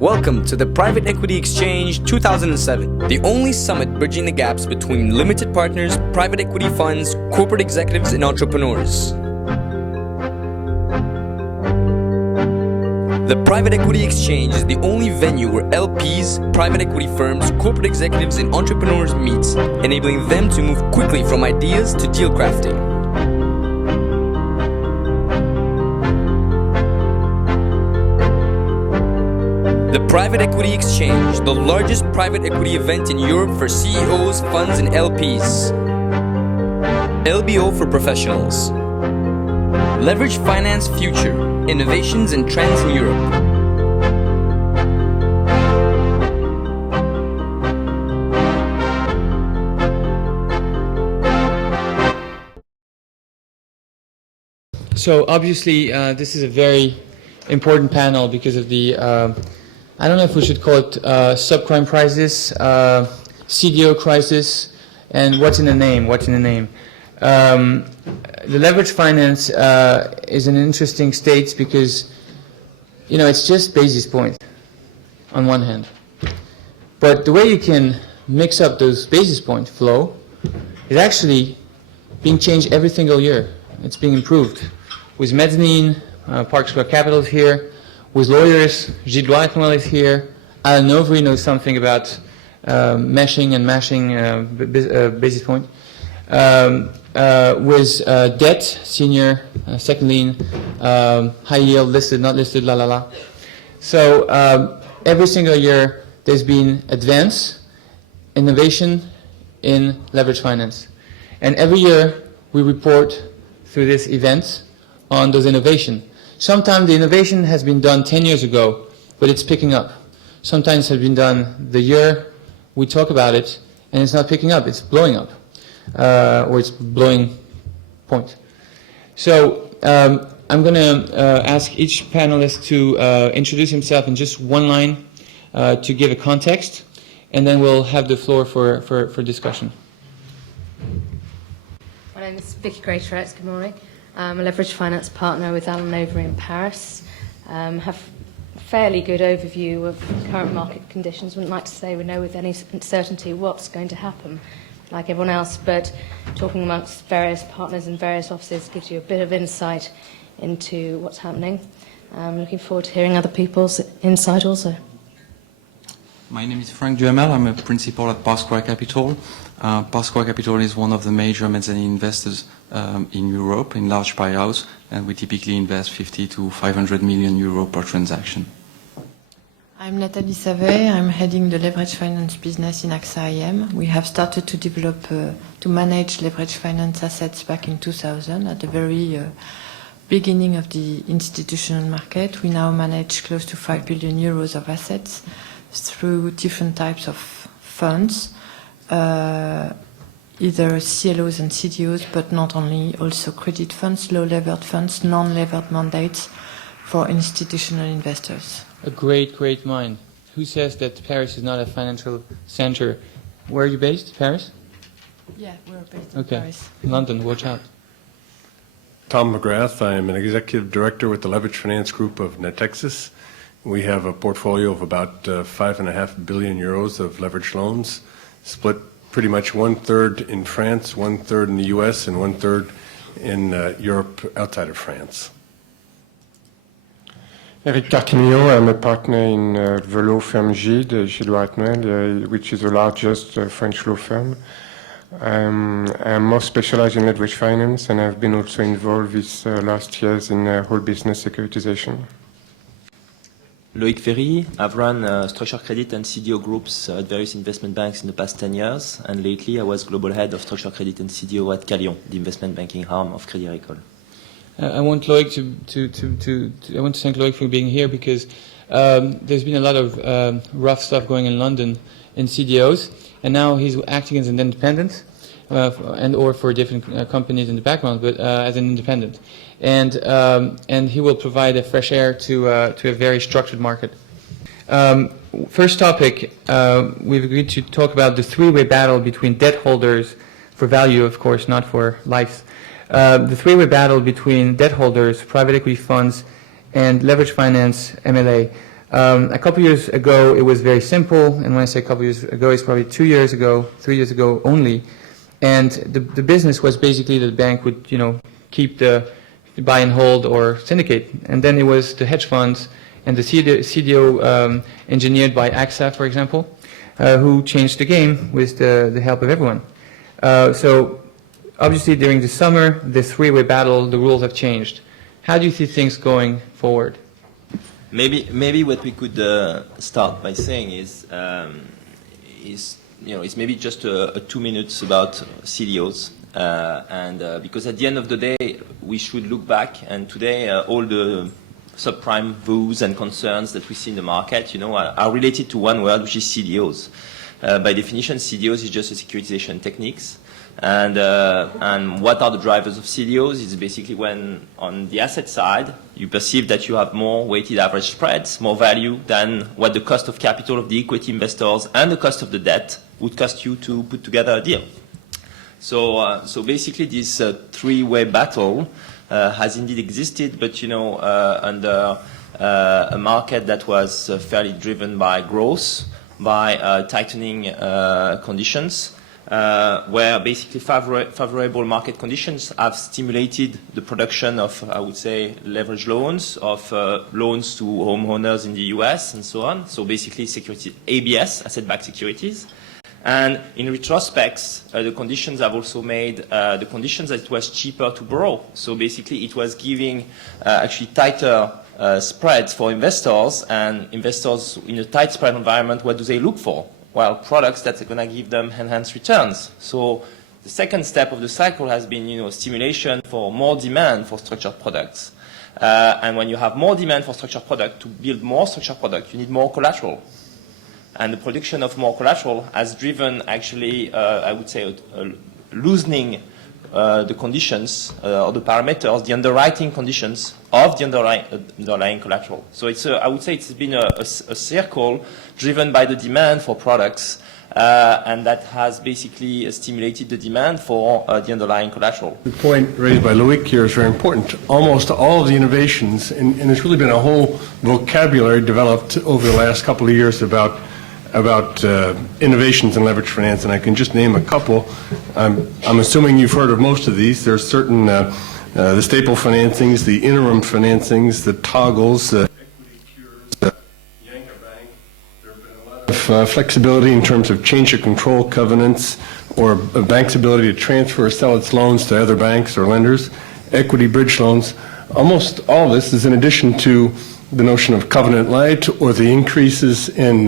Welcome to the Private Equity Exchange 2007, the only summit bridging the gaps between limited partners, private equity funds, corporate executives, and entrepreneurs. The Private Equity Exchange is the only venue where LPs, private equity firms, corporate executives, and entrepreneurs meet, enabling them to move quickly from ideas to deal crafting. The Private Equity Exchange, the largest private equity event in Europe for CEOs, funds, and LPs. LBO for professionals. Leverage Finance Future, Innovations and Trends in Europe. So obviously this is a very important panel because of the I don't know if we should call it subprime crisis, CDO crisis, and what's in the name? The leverage finance is an interesting state because, you know, it's just basis point on one hand. But the way you can mix up those basis point flow is actually being changed every single year. It's being improved. With Mezzanine, Park Square Capital is here. With lawyers, Gide Nouel is here. Alcentra knows something about meshing and mashing basis point. With debt, senior, second lien, high yield, listed, not listed, la la la. So every single year there's been advance, innovation in leverage finance. And every year we report through this event on those innovations. Sometimes the innovation has been done 10 years ago, but it's picking up. Sometimes it has been done the year we talk about it, and it's not picking up, it's blowing up, or it's blowing point. So I'm going to ask each panelist to introduce himself in just one line to give a context, and then we'll have the floor for discussion. My name is Loïc. Good morning. I'm a leverage finance partner with Alcentra in Paris. Have a fairly good overview of current market conditions. Wouldn't like to say we know with any certainty what's going to happen, like everyone else, but talking amongst various partners and various offices gives you a bit of insight into what's happening. I'm looking forward to hearing other people's insight also. My name is Franck Duhamel. I'm a principal at PIK Capital. PIK Capital is one of the major mezzanine investors in Europe in large buyouts, and we typically invest 50 to 500 million euro per transaction. I'm Nathalie Savey. I'm heading the leverage finance business in AXA IM. We have started to develop, to manage leverage finance assets back in 2000 at the very beginning of the institutional market. We now manage close to 5 billion euros of assets through different types of funds, either CLOs and CDOs, but not only, also credit funds, low-levered funds, non-levered mandates for institutional investors. A great mind. Who says that Paris is not a financial center? Where are you based? Paris? Yeah, we're based in Paris. London, watch out. Tom McGrath. I'm an executive director with the Leverage Finance Group of Natixis. We have a portfolio of about 5.5 billion euros of leveraged loans, split pretty much 1/3 in France, 1/3 in the US, and 1/3 in Europe outside of France. Eric Carquinillo, I'm a partner in the law firm Gide, Nouel, which is the largest French law firm. I'm more specialized in leverage finance, and I've been also involved these last years in whole business securitization. Loïc Fery. I've run structured credit and CDO groups at various investment banks in the past 10 years, and lately I was global head of structured credit and CDO at Calion, the investment banking arm of Crédit Agricole. I want Loïc I want to thank Loïc for being here because there's been a lot of rough stuff going in London in CDOs, and now he's acting as an independent, and or for different companies in the background, but as an independent, and he will provide a fresh air to a very structured market. First topic, we've agreed to talk about the three-way battle between debt holders for value, of course, not for life. The three-way battle between debt holders, private equity funds, and leverage finance, MLA. A couple years ago, it was very simple, and when I say a couple years ago, it's probably 2 years ago, 3 years ago only. And the business was basically that the bank would, keep the buy and hold or syndicate. And then it was the hedge funds and the CDO engineered by AXA, for example, who changed the game with the help of everyone. So obviously during the summer, the three-way battle, the rules have changed. How do you see things going forward? Maybe what we could start by saying is it's maybe just 2 minutes about CDOs, because at the end of the day, we should look back, and today all the subprime views and concerns that we see in the market, are related to one word, which is CDOs. By definition, CDOs is just a securitization techniques. And what are the drivers of CDOs? It's basically when, on the asset side, you perceive that you have more weighted average spreads, more value than what the cost of capital of the equity investors and the cost of the debt would cost you to put together a deal. So basically, this three-way battle has indeed existed, but under a market that was fairly driven by growth, by tightening conditions. Where basically favorable market conditions have stimulated the production of, I would say, leverage loans, of loans to homeowners in the US and so on. So basically security, ABS, asset-backed securities. And in retrospect, the conditions have also made the conditions that it was cheaper to borrow. So basically it was giving actually tighter spreads for investors, and investors in a tight spread environment, what do they look for? Well, products that are going to give them enhanced returns. So the second step of the cycle has been, stimulation for more demand for structured products. And when you have more demand for structured product, to build more structured product, you need more collateral. And the production of more collateral has driven actually, I would say, loosening the conditions or the parameters, the underwriting conditions of the underlying collateral. So I would say it's been a circle driven by the demand for products, and that has basically stimulated the demand for the underlying collateral. The point raised by Loïc here is very important. Almost all of the innovations, and it's really been a whole vocabulary developed over the last couple of years about innovations in leverage finance, and I can just name a couple. I'm assuming you've heard of most of these. There's certain the staple financings, the interim financings, the toggles, equity cures, the Yanker Bank. There have been a lot of flexibility in terms of change of control covenants, or a bank's ability to transfer or sell its loans to other banks or lenders, equity bridge loans. Almost all of this is in addition to the notion of covenant light, or the increases in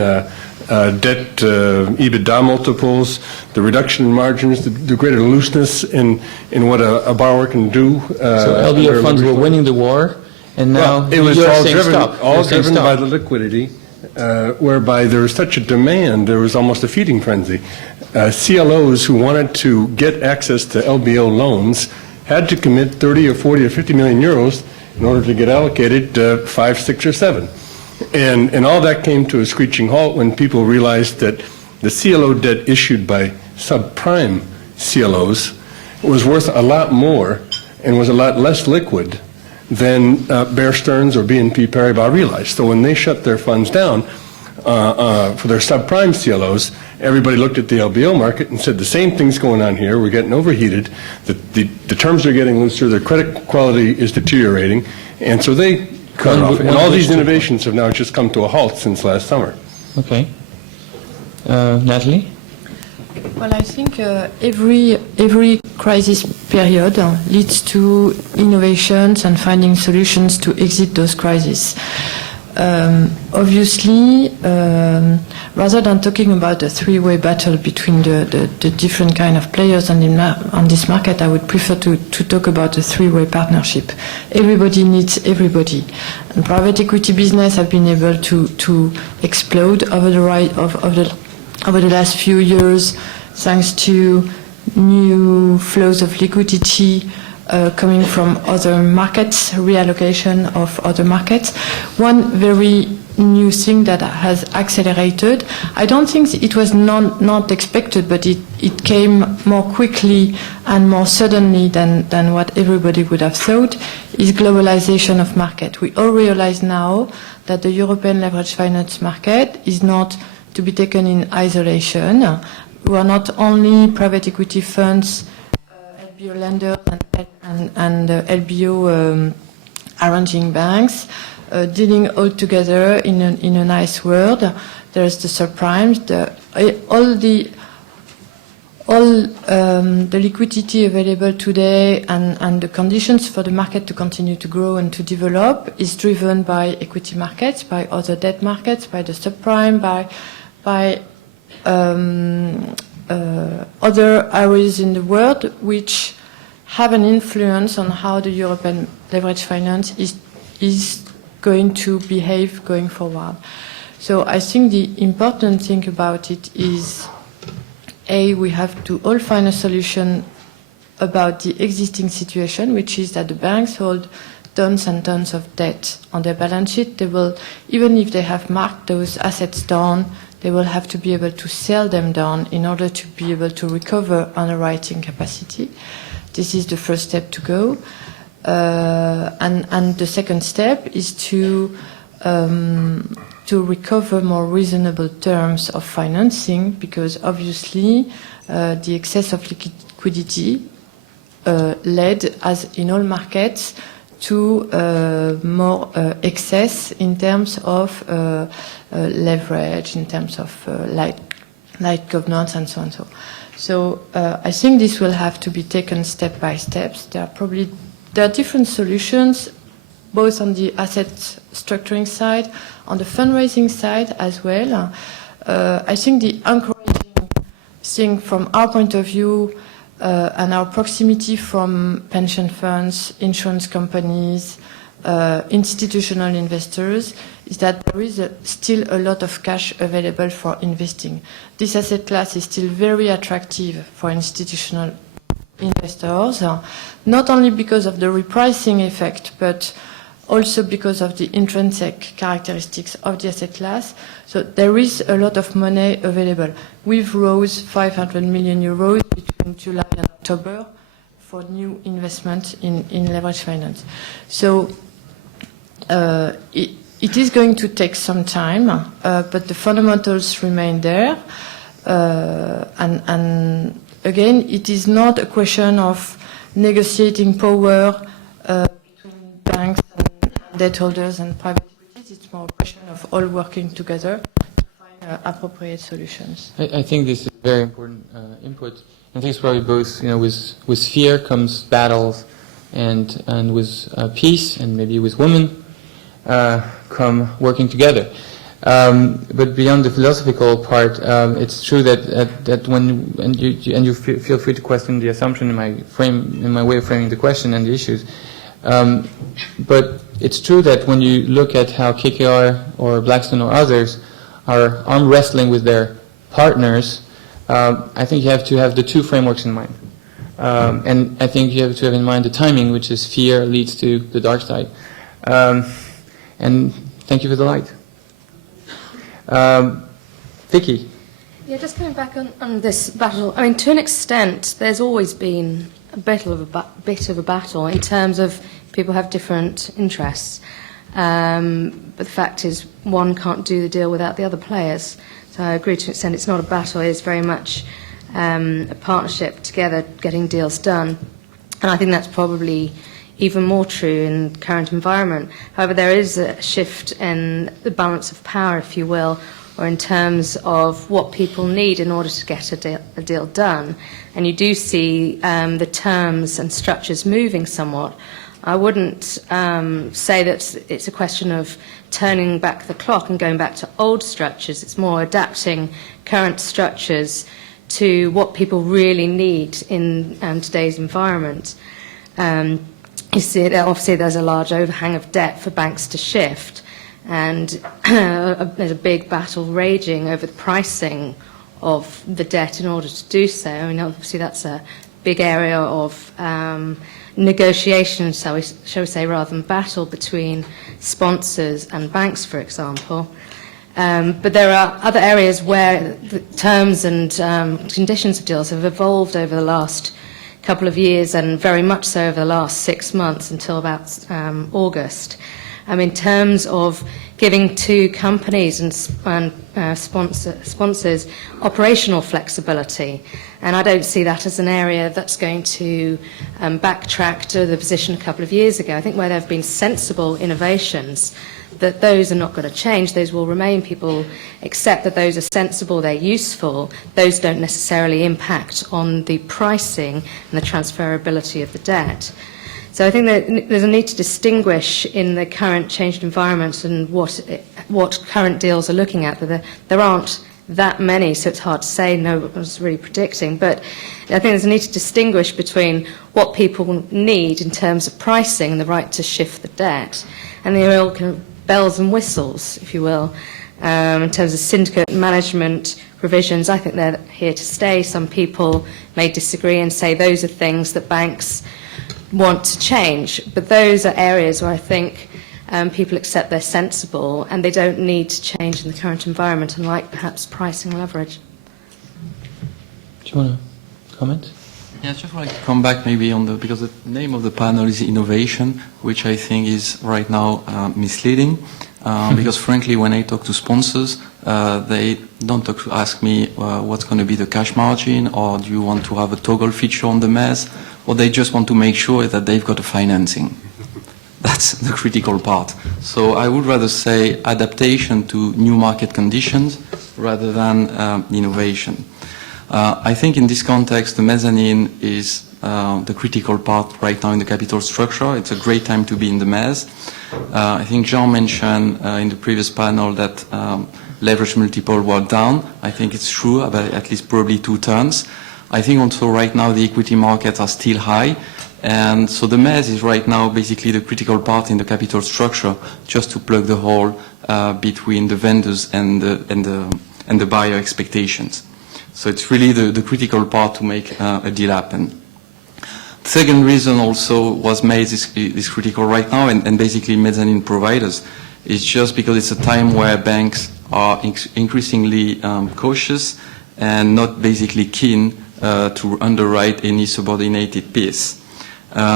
debt EBITDA multiples, the reduction in margins, the greater looseness in what a borrower can do. So LBO funds were winning the war, and now it was you're all saying driven, stop. all You're saying driven stop. by the liquidity, whereby there was such a demand, there was almost a feeding frenzy. CLOs who wanted to get access to LBO loans had to commit 30 or 40 or 50 million euros in order to get allocated 5, 6, or 7. And all that came to a screeching halt when people realized that the CLO debt issued by subprime CLOs was worth a lot more and was a lot less liquid than Bear Stearns or BNP Paribas realized. So when they shut their funds down for their subprime CLOs, everybody looked at the LBO market and said the same thing's going on here. We're getting overheated. The terms are getting looser. Their credit quality is deteriorating. And so they cut it off. And all these innovations have now just come to a halt since last summer. Okay. Nathalie? Well, I think every crisis period leads to innovations and finding solutions to exit those crises. Obviously, rather than talking about a three-way battle between the different kind of players on this market, I would prefer to talk about a three-way partnership. Everybody needs everybody. And private equity business have been able to explode over the last few years, thanks to new flows of liquidity coming from other markets, reallocation of other markets. One very new thing that has accelerated. I don't think it was not expected, but it came more quickly and more suddenly than what everybody would have thought, is globalization of market. We all realize now that the European leverage finance market is not to be taken in isolation. We are not only private equity funds, LBO lenders and LBO arranging banks, dealing all together in a nice world. There's the subprimes, all the liquidity available today and the conditions for the market to continue to grow and to develop is driven by equity markets, by other debt markets, by the subprime, by other areas in the world which have an influence on how the European leverage finance is going to behave going forward. So I think the important thing about it is, we have to all find a solution about the existing situation, which is that the banks hold tons and tons of debt on their balance sheet. They will, even if they have marked those assets down, they will have to be able to sell them down in order to be able to recover underwriting capacity. This is the first step to go. And the second step is to recover more reasonable terms of financing, because obviously the excess of liquidity led, as in all markets, to more excess in terms of leverage, in terms of light governance, and so on. So I think this will have to be taken step by step. There are different solutions, both on the asset structuring side, on the fundraising side as well. I think the encouraging thing from our point of view and our proximity from pension funds, insurance companies, institutional investors, is that there is still a lot of cash available for investing. This asset class is still very attractive for institutional investors, not only because of the repricing effect, but also because of the intrinsic characteristics of the asset class. So there is a lot of money available. We've raised 500 million euros between July and October for new investment in leverage finance. So it is going to take some time, but the fundamentals remain there. And again, it is not a question of negotiating power between banks and debt holders and private equities. It's more a question of all working together to find appropriate solutions. I think this is very important input. I think it's probably both, with fear comes battles, and with peace, and maybe with women come working together. But beyond the philosophical part, it's true that when you feel free to question the assumption in my way of framing the question and the issues. But it's true that when you look at how KKR or Blackstone or others are arm wrestling with their partners, I think you have to have the two frameworks in mind. And I think you have to have in mind the timing, which is fear leads to the dark side. And thank you for the light. Vicky. Yeah, just coming back on this battle. I mean, to an extent, there's always been a bit of a battle in terms of people have different interests. But the fact is, one can't do the deal without the other players. So I agree to an extent, it's not a battle. It's very much a partnership together, getting deals done. And I think that's probably even more true in the current environment. However, there is a shift in the balance of power, if you will, or in terms of what people need in order to get a deal done. And you do see the terms and structures moving somewhat. I wouldn't say that it's a question of turning back the clock and going back to old structures. It's more adapting current structures to what people really need in today's environment. You see, obviously there's a large overhang of debt for banks to shift, and there's a big battle raging over the pricing of the debt in order to do so. I mean, obviously that's a big area of negotiation, shall we say, rather than battle between sponsors and banks, for example. But there are other areas where the terms and conditions of deals have evolved over the last couple of years, and very much so over the last 6 months until about August. In terms of giving to companies and sponsors operational flexibility. And I don't see that as an area that's going to backtrack to the position a couple of years ago. I think where there have been sensible innovations, that those are not going to change. Those will remain. People accept that those are sensible, they're useful. Those don't necessarily impact on the pricing and the transferability of the debt. So I think that there's a need to distinguish in the current changed environment and what current deals are looking at. There aren't that many, so it's hard to say. No one was really predicting. But I think there's a need to distinguish between what people need in terms of pricing and the right to shift the debt, and the real kind of bells and whistles, if you will, in terms of syndicate management provisions. I think they're here to stay. Some people may disagree and say those are things that banks want to change, but those are areas where I think people accept they're sensible and they don't need to change in the current environment, unlike perhaps pricing leverage. Do you want to comment? Yeah, I just want to come back maybe on because the name of the panel is Innovation, which I think is right now misleading. Because frankly, when I talk to sponsors, they don't ask me what's going to be the cash margin, or do you want to have a toggle feature on the mezz, or they just want to make sure that they've got a financing. That's the critical part. So I would rather say adaptation to new market conditions rather than innovation. I think in this context, the mezzanine is the critical part right now in the capital structure. It's a great time to be in the mezz. I think Jean mentioned in the previous panel that leverage multiple were down. I think it's true, about at least probably 2 turns. I think also right now the equity markets are still high. And so the mezz is right now basically the critical part in the capital structure, just to plug the hole between the vendors and the buyer expectations. So it's really the critical part to make a deal happen. The second reason also was mezz is critical right now, and basically mezzanine providers, is just because it's a time where banks are increasingly cautious and not basically keen to underwrite any subordinated piece.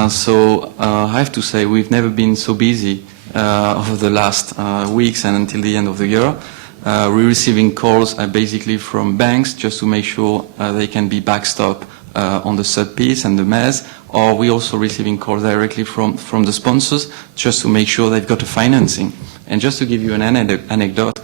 So I have to say we've never been so busy over the last weeks and until the end of the year. We're receiving calls basically from banks just to make sure they can be backstop on the sub-piece and the mezz, or we're also receiving calls directly from the sponsors just to make sure they've got a financing. And just to give you an anecdote,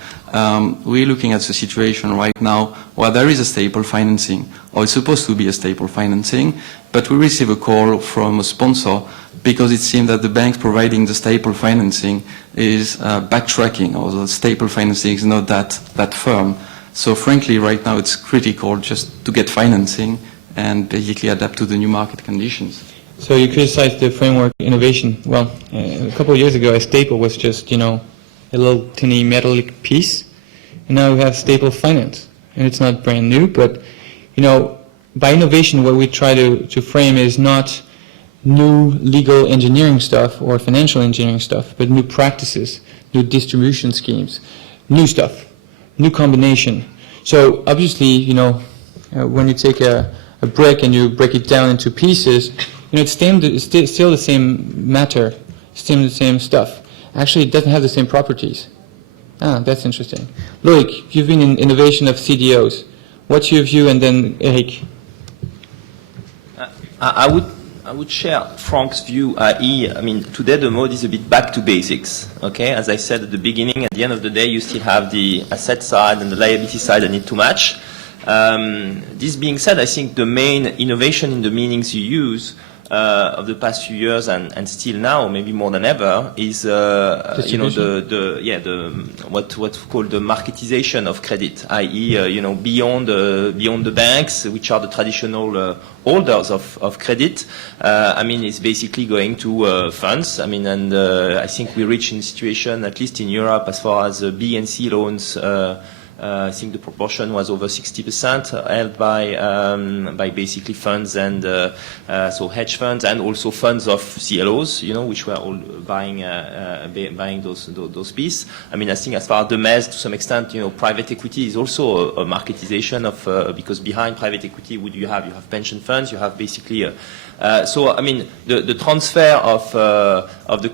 we're looking at the situation right now where there is a staple financing, or it's supposed to be a staple financing, but we receive a call from a sponsor because it seems that the bank providing the staple financing is backtracking, or the staple financing is not that firm. So frankly, right now it's critical just to get financing and basically adapt to the new market conditions. So you criticized the framework innovation. Well, a couple of years ago, a staple was just, a little tiny metallic piece, and now we have staple finance. And it's not brand new, but, by innovation, what we try to frame is not new legal engineering stuff or financial engineering stuff, but new practices, new distribution schemes, new stuff, new combination. So obviously, when you take a brick and you break it down into pieces, it's still the same matter, still the same stuff. Actually, it doesn't have the same properties. That's interesting. Loïc, you've been in innovation of CDOs. What's your view? And then Eric. I would share Franck's view, i.e., today the mode is a bit back to basics, okay? As I said at the beginning, at the end of the day, you still have the asset side and the liability side that need to match. This being said, I think the main innovation in the meanings you use of the past few years and still now, maybe more than ever, is what's called the marketization of credit, i.e. Beyond the banks, which are the traditional holders of credit. It's basically going to funds. I think we reach in a situation, at least in Europe, as far as B and C loans I think the proportion was over 60% held by basically funds and so hedge funds and also funds of CLOs, which were all buying those pieces. I mean, I think as far as demise, to some extent, private equity is also a marketization of because behind private equity, you have pension funds, you have basically. So I mean, the transfer of the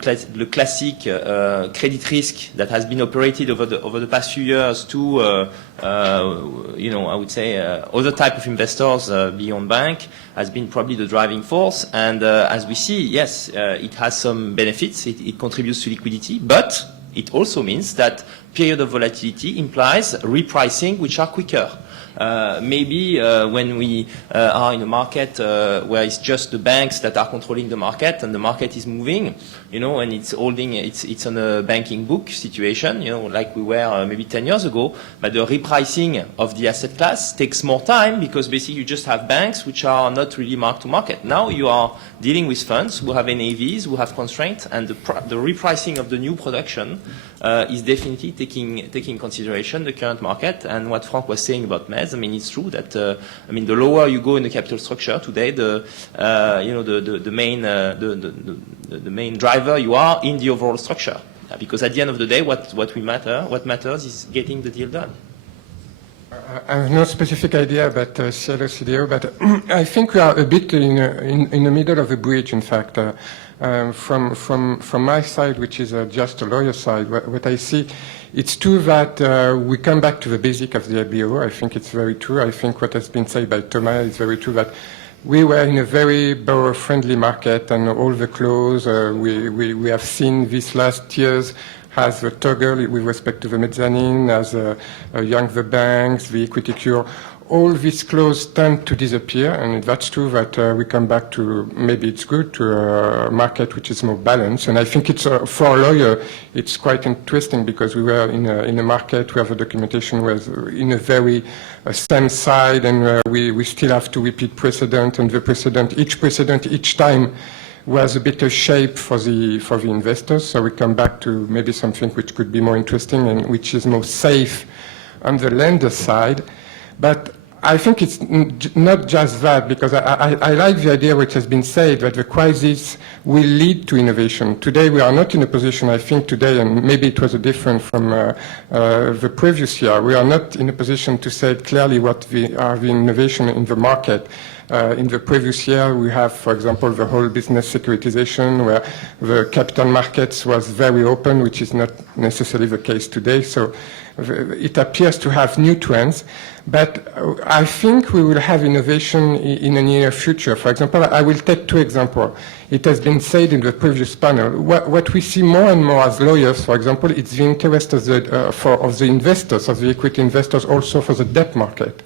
classic credit risk that has been operated over the past few years to I would say other type of investors beyond bank has been probably the driving force. And as we see, yes, it has some benefits. It contributes to liquidity, but it also means that period of volatility implies repricing which are quicker. Maybe when we are in a market where it's just the banks that are controlling the market and the market is moving, and it's on a banking book situation, like we were maybe 10 years ago, but the repricing of the asset class takes more time because basically you just have banks which are not really marked to market. Now you are dealing with funds who have NAVs, who have constraints, and the repricing of the new production is definitely taking consideration the current market. And what Franck was saying about Mez, I mean, it's true that the lower you go in the capital structure today, the main driver you are in the overall structure, because at the end of the day, what matters is getting the deal done. I have no specific idea about CLO CDO, but I think we are a bit in the middle of a bridge. In fact, from my side, which is just a lawyer side, what I see, it's true that we come back to the basic of the LBO. I think it's very true. I think what has been said by Thomas is very true, that we were in a very borrower-friendly market, and all the clause we have seen these last years has a toggle with respect to the mezzanine, as young the banks, the equity cure. All these clauses tend to disappear, and that's true that we come back to, maybe it's good, to a market which is more balanced. And I think it's, for a lawyer, it's quite interesting because we were in a market where the documentation was in a very same side, and we still have to repeat precedent, and the precedent, each time was a bit of shape for the investors. So we come back to maybe something which could be more interesting and which is more safe on the lender side. But I think it's not just that, because I like the idea which has been said that the crisis will lead to innovation. Today we are not in a position, I think today, and maybe it was different from the previous year, we are not in a position to say clearly what are the innovation in the market. In the previous year, we have, for example, the whole business securitization, where the capital markets was very open, which is not necessarily the case today. So it appears to have new trends. But I think we will have innovation in the near future. For example, I will take two examples. It has been said in the previous panel. What we see more and more as lawyers, for example, it's the interest of the investors, of the equity investors, also for the debt market.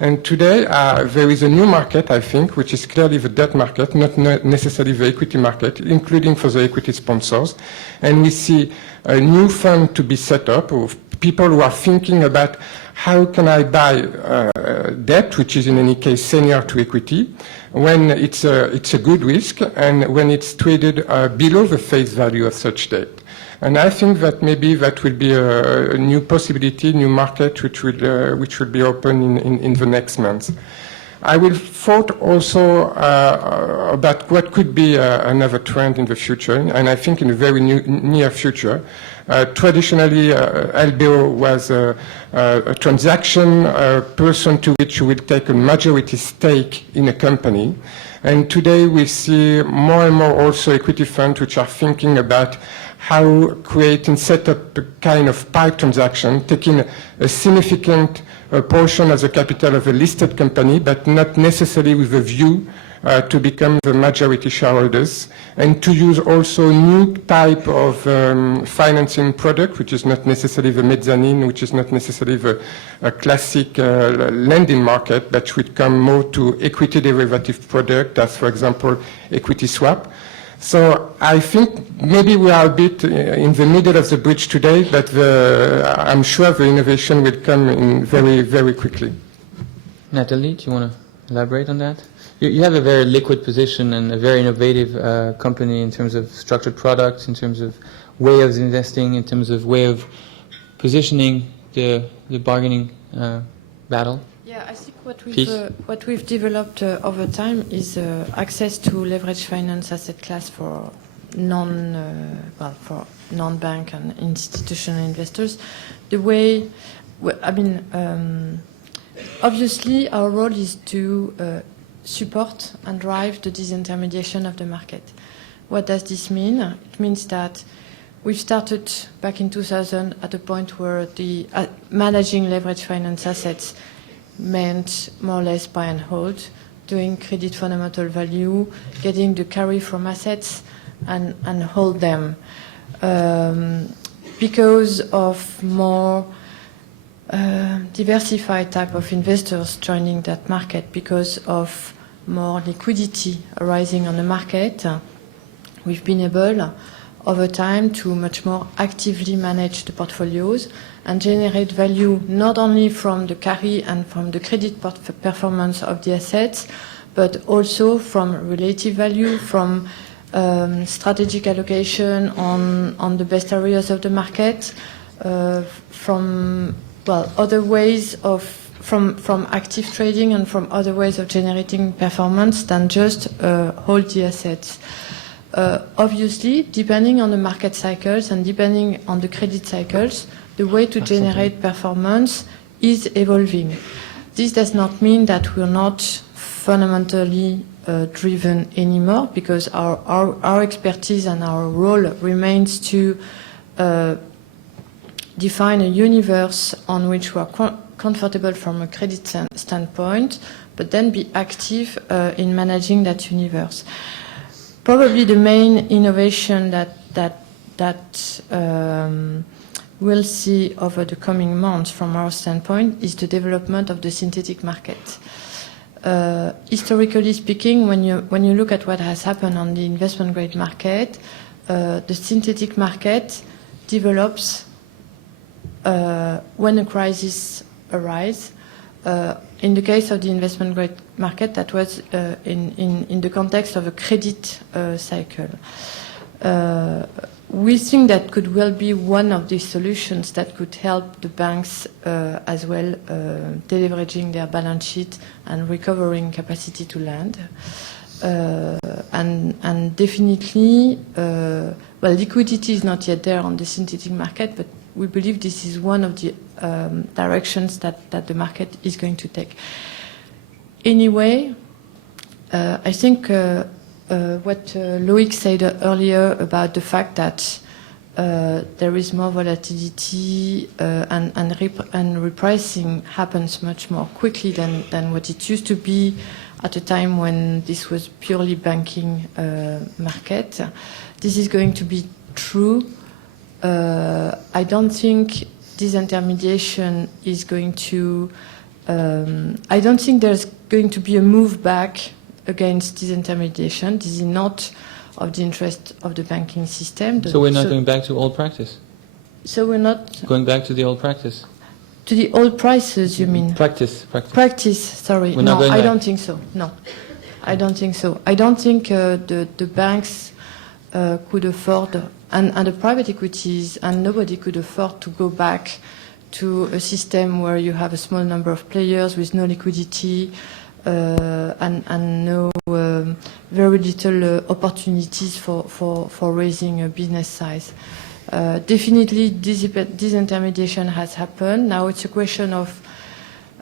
And today, there is a new market, I think, which is clearly the debt market, not necessarily the equity market, including for the equity sponsors. And we see a new fund to be set up of people who are thinking about how can I buy debt, which is in any case senior to equity, when it's a good risk and when it's traded below the face value of such debt. And I think that maybe that will be a new possibility, new market, which will be open in the next months. I will thought also about what could be another trend in the future, and I think in the very near future. Traditionally, LBO was a transaction person to which you will take a majority stake in a company. And today we see more and more also equity funds which are thinking about how create and set up a kind of PIK transaction, taking a significant portion of the capital of a listed company, but not necessarily with a view to become the majority shareholders, and to use also new type of financing product, which is not necessarily the mezzanine, which is not necessarily the classic lending market, but would come more to equity derivative product, as for example, equity swap. So I think maybe we are a bit in the middle of the bridge today, but I'm sure the innovation will come in very, very quickly. Nathalie, do you want to elaborate on that? You have a very liquid position and a very innovative company in terms of structured products, in terms of way of investing, in terms of way of positioning the bargaining battle? Yeah, I think Peace. what we've developed over time is access to leverage finance asset class for non-bank and institutional investors. The way, obviously, our role is to support and drive the disintermediation of the market. What does this mean? It means that we've started back in 2000 at a point where the managing leverage finance assets meant more or less buy and hold, doing credit fundamental value, getting the carry from assets and hold them. Because of more diversified type of investors joining that market, because of more liquidity arising on the market, we've been able over time to much more actively manage the portfolios and generate value not only from the carry and from the credit performance of the assets, but also from relative value, from strategic allocation on the best areas of the market, from other ways of from active trading and from other ways of generating performance than just hold the assets. Obviously, depending on the market cycles and depending on the credit cycles, the way to generate performance is evolving. This does not mean that we're not fundamentally driven anymore, because our expertise and our role remains to define a universe on which we are comfortable from a credit standpoint, but then be active in managing that universe. Probably the main innovation that we'll see over the coming months from our standpoint is the development of the synthetic market. Historically speaking, when you look at what has happened on the investment grade market, the synthetic market develops when a crisis arises. In the case of the investment grade market, that was in the context of a credit cycle. We think that could well be one of the solutions that could help the banks as well, deleveraging their balance sheet and recovering capacity to lend. And definitely, liquidity is not yet there on the synthetic market, but we believe this is one of the directions that the market is going to take. Anyway, I think what Loïc said earlier about the fact that there is more volatility and repricing happens much more quickly than what it used to be at a time when this was purely banking market. This is going to be true. I don't think disintermediation is going to... I don't think there's going to be a move back against disintermediation. This is not of the interest of the banking system. So we're not going back to old practice? So we're not... Going back to the old practice? To the old prices, you mean? Practice. Practice, sorry. No, I don't think so. No, I don't think so. I don't think the banks could afford, and the private equities, and nobody could afford to go back to a system where you have a small number of players with no liquidity and no very little opportunities for raising a business size. Definitely disintermediation has happened. Now it's a question of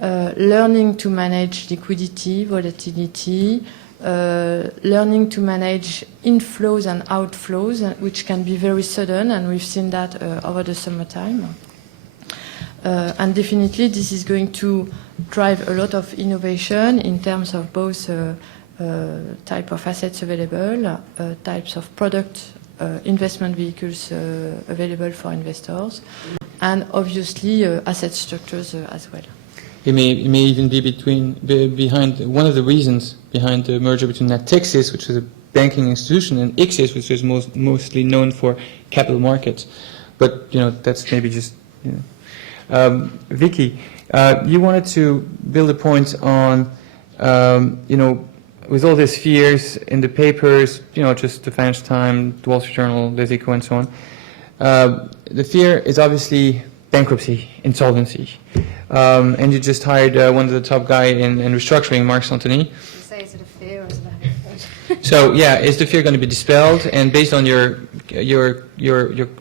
learning to manage liquidity, volatility, learning to manage inflows and outflows, which can be very sudden, and we've seen that over the summertime. And definitely this is going to drive a lot of innovation in terms of both type of assets available, types of product investment vehicles available for investors, and obviously asset structures as well. It may even be behind one of the reasons behind the merger between Natixis, which is a banking institution, and IXIS, which is mostly known for capital markets. But that's maybe just. Vicky, you wanted to build a point on with all these fears in the papers, just the Financial Times, the Wall Street Journal, Les Echos, and so on. The fear is obviously bankruptcy, insolvency. And you just hired one of the top guy in restructuring, Marc Santoni. Say, is it a fear or is it a hope? So yeah, is the fear going to be dispelled? And based on your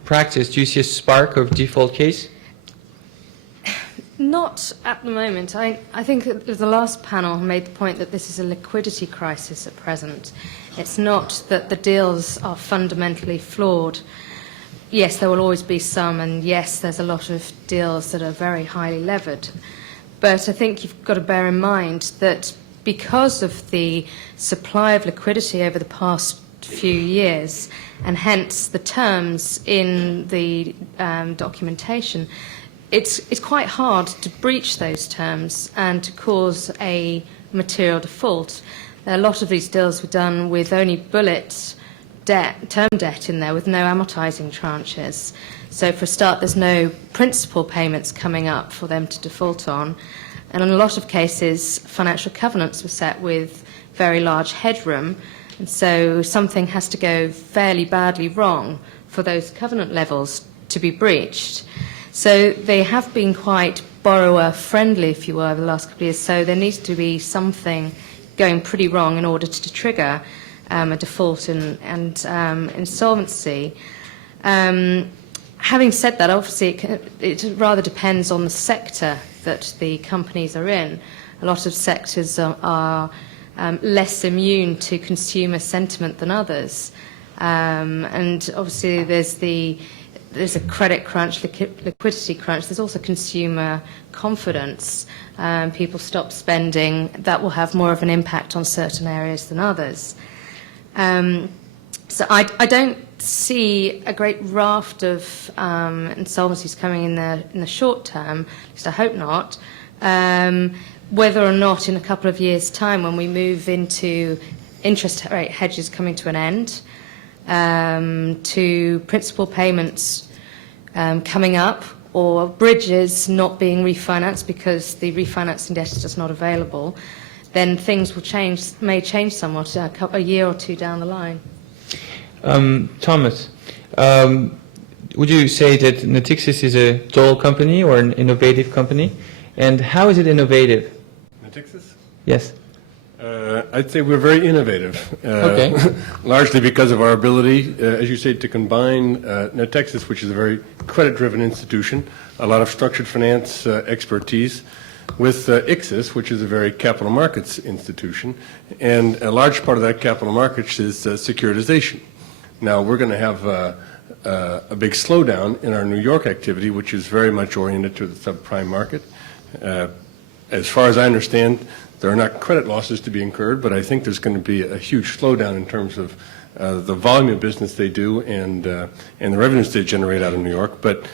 practice, do you see a spark of default case? Not at the moment. I think that the last panel made the point that this is a liquidity crisis at present. It's not that the deals are fundamentally flawed. Yes, there will always be some, and yes, there's a lot of deals that are very highly levered. But I think you've got to bear in mind that because of the supply of liquidity over the past few years, and hence the terms in the documentation, it's quite hard to breach those terms and to cause a material default. A lot of these deals were done with only bullet debt, term debt in there, with no amortizing tranches. So for a start, there's no principal payments coming up for them to default on. And in a lot of cases, financial covenants were set with very large headroom, and so something has to go fairly badly wrong for those covenant levels to be breached. So they have been quite borrower-friendly, if you will, over the last couple of years. So there needs to be something going pretty wrong in order to trigger a default and insolvency. Having said that, obviously it rather depends on the sector that the companies are in. A lot of sectors are less immune to consumer sentiment than others. And obviously there's a credit crunch, liquidity crunch. There's also consumer confidence. People stop spending. That will have more of an impact on certain areas than others. So I don't see a great raft of insolvencies coming in the short term. At least I hope not. Whether or not in a couple of years' time, when we move into interest rate hedges coming to an end, to principal payments coming up, or bridges not being refinanced because the refinancing debt is just not available, then things will change, may change somewhat a year or two down the line. Thomas, would you say that Natixis is a dull company or an innovative company? And how is it innovative? Natixis? Yes. I'd say we're very innovative, Okay. largely because of our ability, as you say, to combine Natixis, which is a very credit-driven institution, a lot of structured finance expertise, with ICSIS, which is a very capital markets institution, and a large part of that capital markets is securitization. Now, we're going to have a big slowdown in our New York activity, which is very much oriented to the subprime market. As far as I understand, there are not credit losses to be incurred, but I think there's going to be a huge slowdown in terms of the volume of business they do and the revenues they generate out of New York. But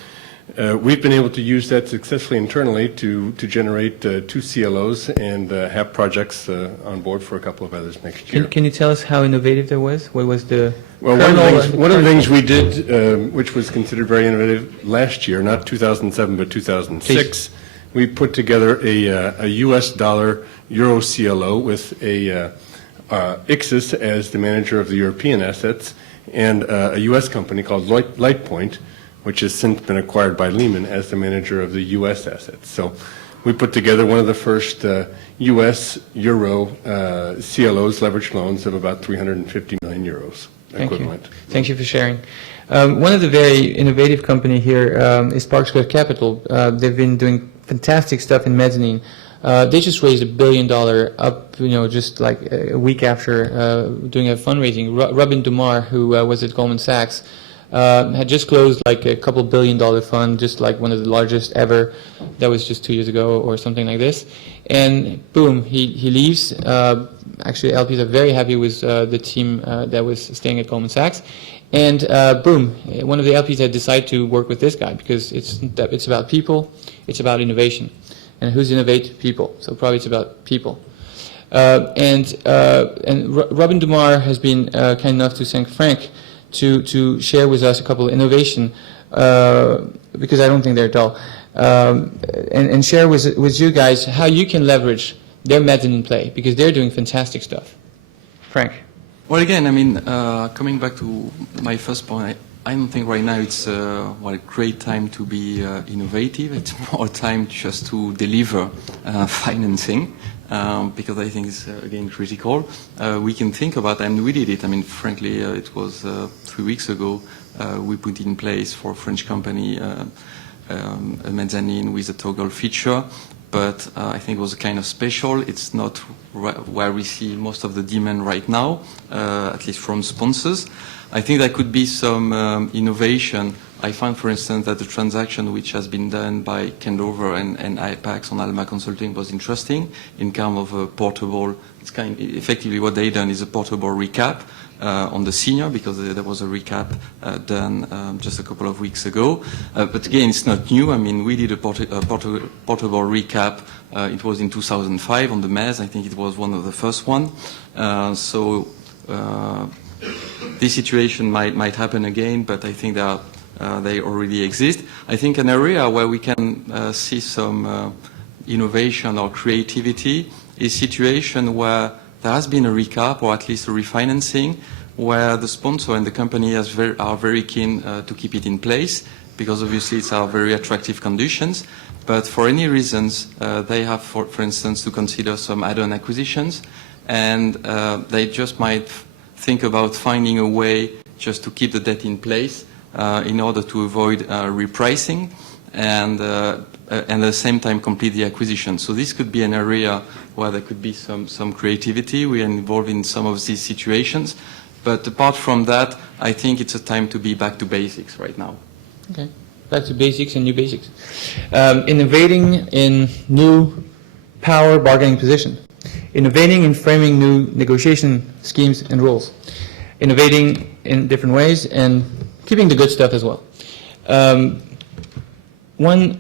we've been able to use that successfully internally to generate 2 CLOs and have projects on board for a couple of others next year. Can you tell us how innovative that was? What was the Well, one of the things we did, which was considered very innovative last year, not 2007 but 2006, we put together a U.S. dollar Euro CLO with a ICSIS as the manager of the European assets and a U.S. company called LightPoint, which has since been acquired by Lehman, as the manager of the U.S. assets. So we put together one of the first U.S. Euro CLOs, leveraged loans, of about 350 million euros equivalent. Thank you for sharing. One of the very innovative company here is Park Square Capital. They've been doing fantastic stuff in mezzanine. They just raised $1 billion up, just like a week after doing a fundraising. Robin Dumar, who was at Goldman Sachs, had just closed like a couple $1 billion fund, just like one of the largest ever. That was just 2 years ago or something like this. And boom, he leaves. Actually, LPs are very happy with the team that was staying at Goldman Sachs. And boom, one of the LPs had decided to work with this guy because it's about people, it's about innovation. And who's innovative? People. So probably it's about people. And Robin Dumar has been kind enough to thank Franck to share with us a couple of innovation, because I don't think they're dull, and share with you guys how you can leverage their mezzanine play, because they're doing fantastic stuff. Franck. Well, again, I mean, coming back to my first point, I don't think right now it's a great time to be innovative. It's more time just to deliver financing, because I think it's, again, critical. We can think about, and we did it. I mean, frankly, it was 3 weeks ago, we put in place for a French company a mezzanine with a toggle feature. But I think it was kind of special. It's not where we see most of the demand right now, at least from sponsors. I think there could be some innovation. I found, for instance, that the transaction which has been done by Kendover and IPAX on Alma Consulting was interesting in terms of a portable. It's effectively what they done is a portable recap on the senior, because there was a recap done just a couple of weeks ago. But again, it's not new. I mean, we did a portable recap. It was in 2005 on the Mez. I think it was one of the first one. This situation might happen again, but I think that they already exist. I think an area where we can see some innovation or creativity is situation where there has been a recap or at least a refinancing where the sponsor and the company are very keen to keep it in place, because obviously it's our very attractive conditions. But for any reasons, they have, for instance, to consider some add-on acquisitions, and they just might think about finding a way just to keep the debt in place in order to avoid repricing and at the same time complete the acquisition. So this could be an area where there could be some creativity. We are involved in some of these situations. But apart from that, I think it's a time to be back to basics right now. Okay, back to basics and new basics. Innovating in new power bargaining position. Innovating in framing new negotiation schemes and rules. Innovating in different ways and keeping the good stuff as well. One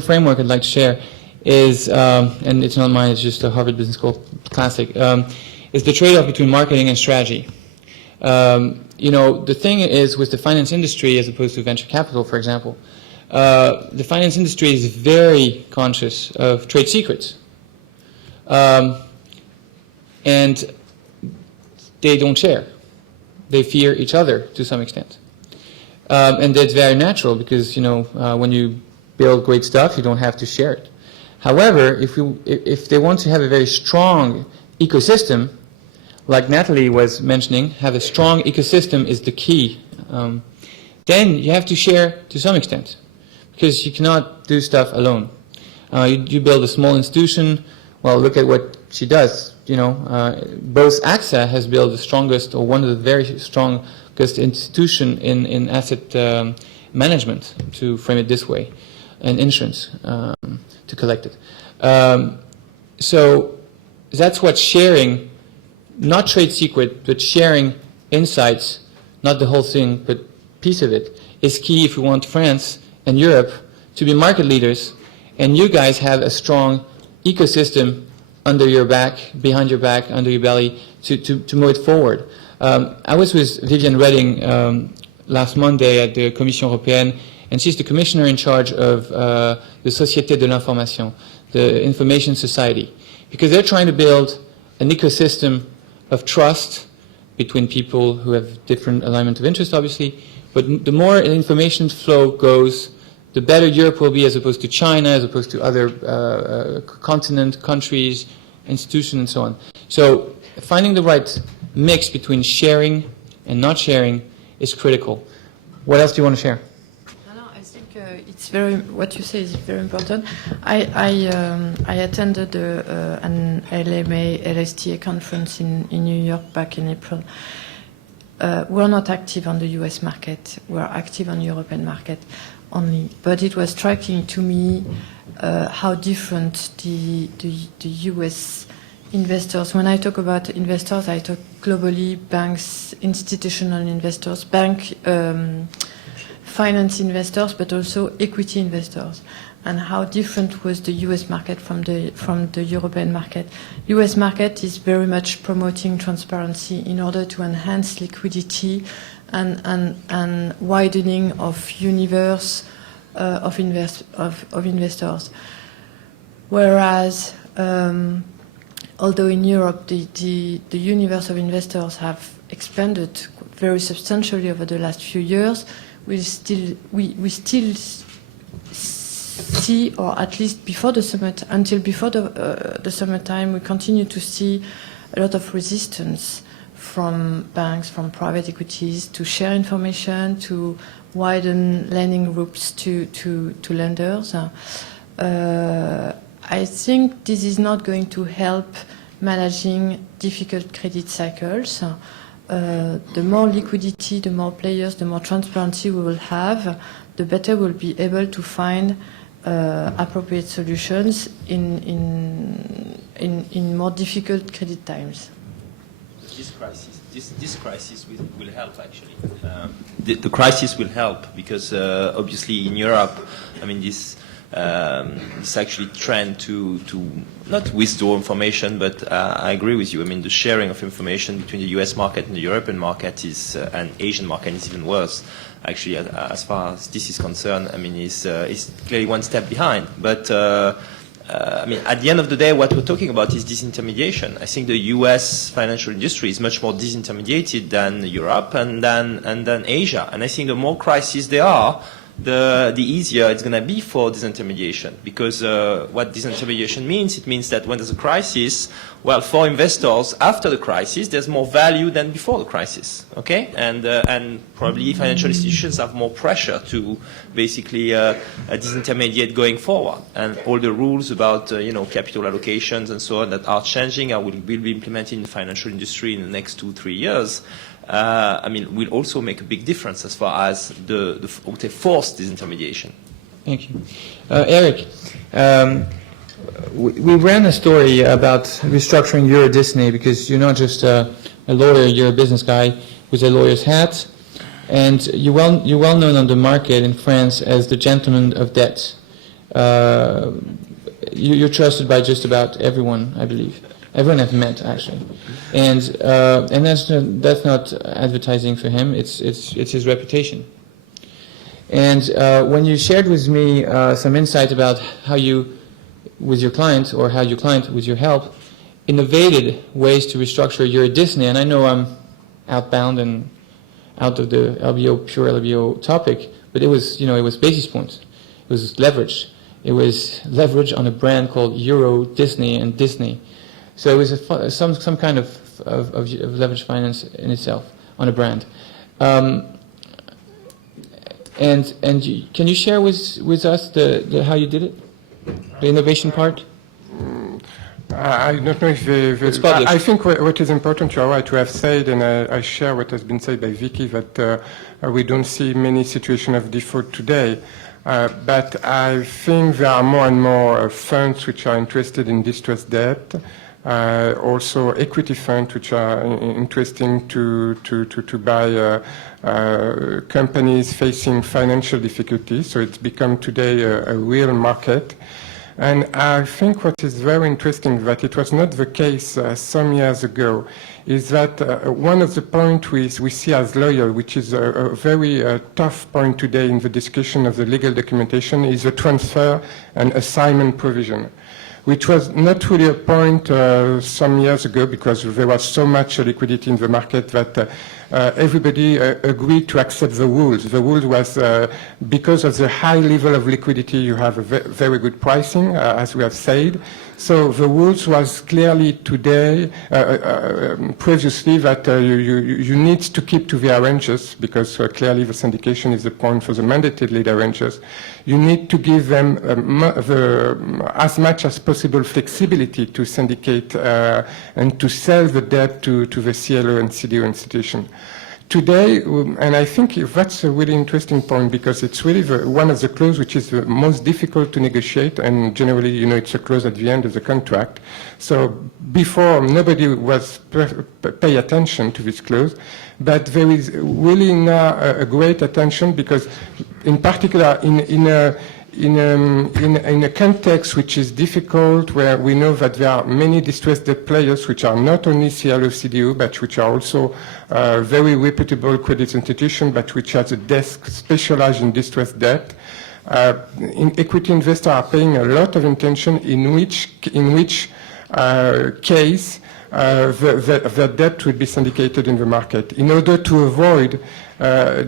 framework I'd like to share is, and it's not mine, it's just a Harvard Business School classic, is the trade-off between marketing and strategy. You know, the thing is with the finance industry as opposed to venture capital, for example, the finance industry is very conscious of trade secrets. And they don't share. They fear each other to some extent. And that's very natural because, you know, when you build great stuff, you don't have to share it. However, if they want to have a very strong ecosystem, like Nathalie was mentioning, have a strong ecosystem is the key. Then you have to share to some extent, because you cannot do stuff alone. You build a small institution. Well, look at what she does. You know, both AXA has built the strongest, or one of the very strongest institution in asset management, to frame it this way, and insurance to collect it. So that's what sharing, not trade secret, but sharing insights, not the whole thing, but piece of it, is key if we want France and Europe to be market leaders, and you guys have a strong ecosystem under your back, behind your back, under your belly, to move it forward. I was with Viviane Reding last Monday at the Commission Européenne, and she's the commissioner in charge of the Société de l'Information, the Information Society, because they're trying to build an ecosystem of trust between people who have different alignment of interest, obviously, but the more information flow goes, the better Europe will be as opposed to China, as opposed to other continent, countries, institutions, and so on. So finding the right mix between sharing and not sharing is critical. What else do you want to share? I think it's very, what you say is very important. I attended an LMA LSTA conference in New York back in April. We're not active on the US market. We're active on the European market only. But it was striking to me how different the US investors, when I talk about investors, I talk globally, banks, institutional investors, finance investors, but also equity investors, and how different was the US market from the European market. US market is very much promoting transparency in order to enhance liquidity and widening of universe of investors. Whereas although in Europe the universe of investors have expanded very substantially over the last few years, we still see, or at least before the summer, until before the summertime, we continue to see a lot of resistance from banks, from private equities, to share information, to widen lending routes to lenders. I think this is not going to help managing difficult credit cycles. The more liquidity, the more players, the more transparency we will have, the better we'll be able to find appropriate solutions in more difficult credit times. This crisis will help, actually. The crisis will help because obviously in Europe, I mean, this actually trend to not withdraw information, but I agree with you. I mean, the sharing of information between the US market and the European market is, and Asian market is even worse. Actually, as far as this is concerned, I mean, is clearly one step behind. But I mean, at the end of the day, what we're talking about is disintermediation. I think the US financial industry is much more disintermediated than Europe and than Asia. And I think the more crises there are, the easier it's going to be for disintermediation. Because what disintermediation means, it means that when there's a crisis, well, for investors, after the crisis, there's more value than before the crisis, okay? And probably financial institutions have more pressure to basically disintermediate going forward. And all the rules about, capital allocations and so on that are changing and will be implemented in the financial industry in the next 2-3 years, I mean, will also make a big difference as far as the forced disintermediation. Thank you. Eric, we ran a story about restructuring your Disney because you're not just a lawyer, you're a business guy with a lawyer's hat, and you're well known on the market in France as the gentleman of debt. You're trusted by just about everyone, I believe. Everyone I've met, actually, and that's not advertising for him. It's his reputation. And when you shared with me some insight about how you, with your client, or how your client, with your help, innovated ways to restructure your Disney, and I know I'm outbound and out of the LBO, pure LBO topic, but it was basis points. It was leverage. It was leverage on a brand called Euro, Disney, and Disney. So it was some kind of leverage finance in itself on a brand. And can you share with us how you did it, the innovation part? I don't know if it's public. I think what is important, you're right, to have said, and I share what has been said by Vicky, that we don't see many situations of default today. But I think there are more and more funds which are interested in distressed debt. Also equity funds which are interesting to buy companies facing financial difficulties. So it's become today a real market. And I think what is very interesting, that it was not the case some years ago, is that one of the points we see as lawyers, which is a very tough point today in the discussion of the legal documentation, is the transfer and assignment provision, which was not really a point some years ago because there was so much liquidity in the market that everybody agreed to accept the rules. The rule was because of the high level of liquidity, you have a very good pricing, as we have said. So the rules was clearly today, previously, that you need to keep to the arrangers because clearly the syndication is the point for the mandated lead arrangers. You need to give them as much as possible flexibility to syndicate and to sell the debt to the CLO and CDO institution. Today, and I think that's a really interesting point because it's really one of the clauses which is the most difficult to negotiate, and generally, it's a clause at the end of the contract. So before, nobody was pay attention to this clause, but there is really now a great attention because, in particular, in a context which is difficult, where we know that there are many distressed debt players which are not only CLO, CDO, but which are also very reputable credit institutions, but which has a desk specialized in distressed debt. Equity investors are paying a lot of attention in which case, the debt would be syndicated in the market. In order to avoid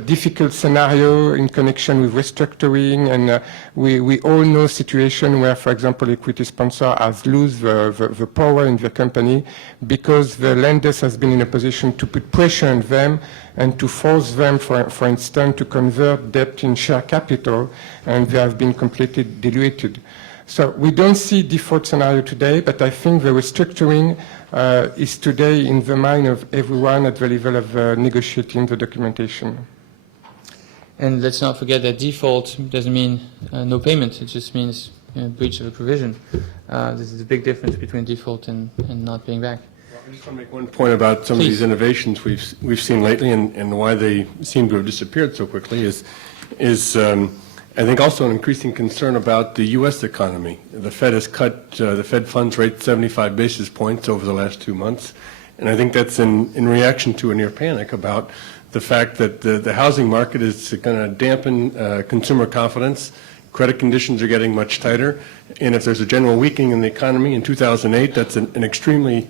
difficult scenario in connection with restructuring, and we all know situation where, for example, equity sponsor has lose the power in the company because the lenders has been in a position to put pressure on them and to force them, for instance, to convert debt in share capital, and they have been completely diluted. So we don't see default scenario today, but I think the restructuring is today in the mind of everyone at the level of negotiating the documentation. And let's not forget that default doesn't mean no payment. It just means breach of a provision. This is a big difference between default and not paying back. I just want to make one point about some of these innovations we've seen lately and why they seem to have disappeared so quickly is I think also an increasing concern about the U.S. economy. The Fed has cut the Fed funds rate 75 basis points over the last 2 months, and I think that's in reaction to a near panic about the fact that the housing market is going to dampen consumer confidence. Credit conditions are getting much tighter, and if there's a general weakening in the economy in 2008, that's an extremely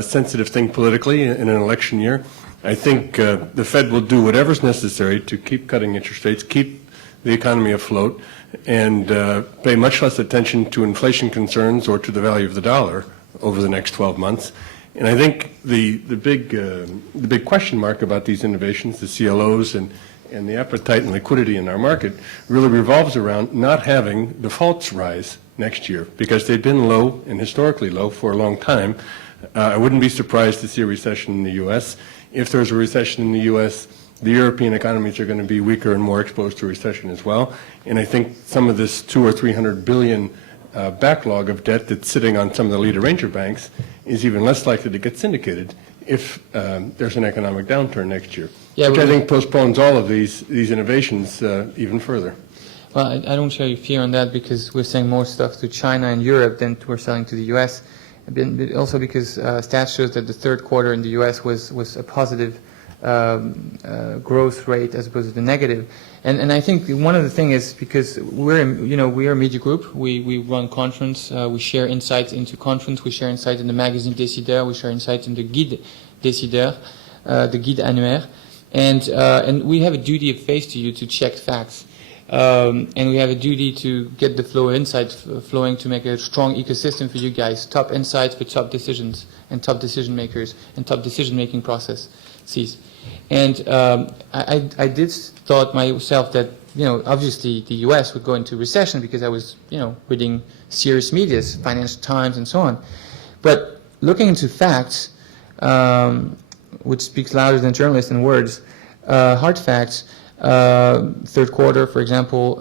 sensitive thing politically in an election year. I think the Fed will do whatever's necessary to keep cutting interest rates, keep the economy afloat, and pay much less attention to inflation concerns or to the value of the dollar over the next 12 months. And I think the big question mark about these innovations, the CLOs and the appetite and liquidity in our market, really revolves around not having defaults rise next year, because they've been low and historically low for a long time. I wouldn't be surprised to see a recession in the U.S. If there's a recession in the U.S., the European economies are going to be weaker and more exposed to recession as well. And I think some of this 200 or 300 billion backlog of debt that's sitting on some of the lead arranger banks is even less likely to get syndicated if there's an economic downturn next year, which I think postpones all of these innovations even further. Well, I don't share your fear on that, because we're selling more stuff to China and Europe than we're selling to the U.S. Also because stats shows that the third quarter in the U.S. was a positive growth rate as opposed to the negative, and I think one of the things is because we are a media group. We run conference. We share insights into conference. We share insights in the magazine Décideur. We share insights in the Gide Décideur, the Gide annuaire, and we have a duty of face to you to check facts, and we have a duty to get the flow of insights flowing to make a strong ecosystem for you guys. Top insights for top decisions and top decision makers and top decision making process. And I did thought myself that, obviously the U.S. would go into recession because I was, reading serious media, Financial Times and so on. But looking into facts, which speaks louder than journalists and words, hard facts, third quarter, for example,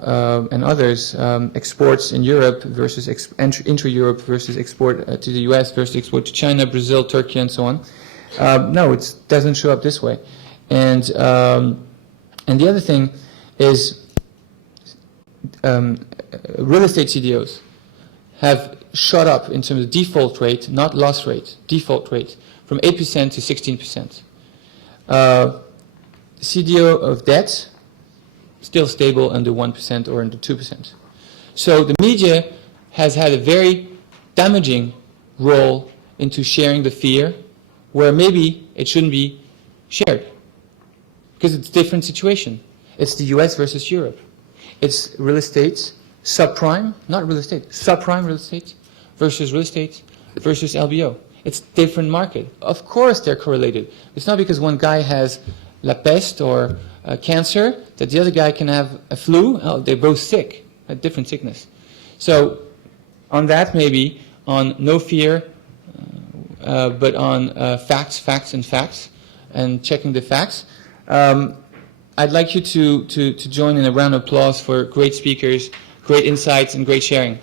and others, exports in Europe versus intra-Europe versus export to the U.S. versus export to China, Brazil, Turkey, and so on. No, it doesn't show up this way. And the other thing is real estate CDOs have shot up in terms of default rate, not loss rate, default rate, from 8% to 16%. CDO of debt, still stable under 1% or under 2%. So the media has had a very damaging role into sharing the fear, where maybe it shouldn't be shared, because it's a different situation. It's the US versus Europe. It's real estate, subprime, not real estate, subprime real estate versus real estate versus LBO. It's different market. Of course they're correlated. It's not because one guy has la peste or cancer that the other guy can have a flu. Oh, they're both sick, a different sickness. So on that, maybe on no fear, but on facts, and checking the facts. I'd like you to join in a round of applause for great speakers, great insights, and great sharing.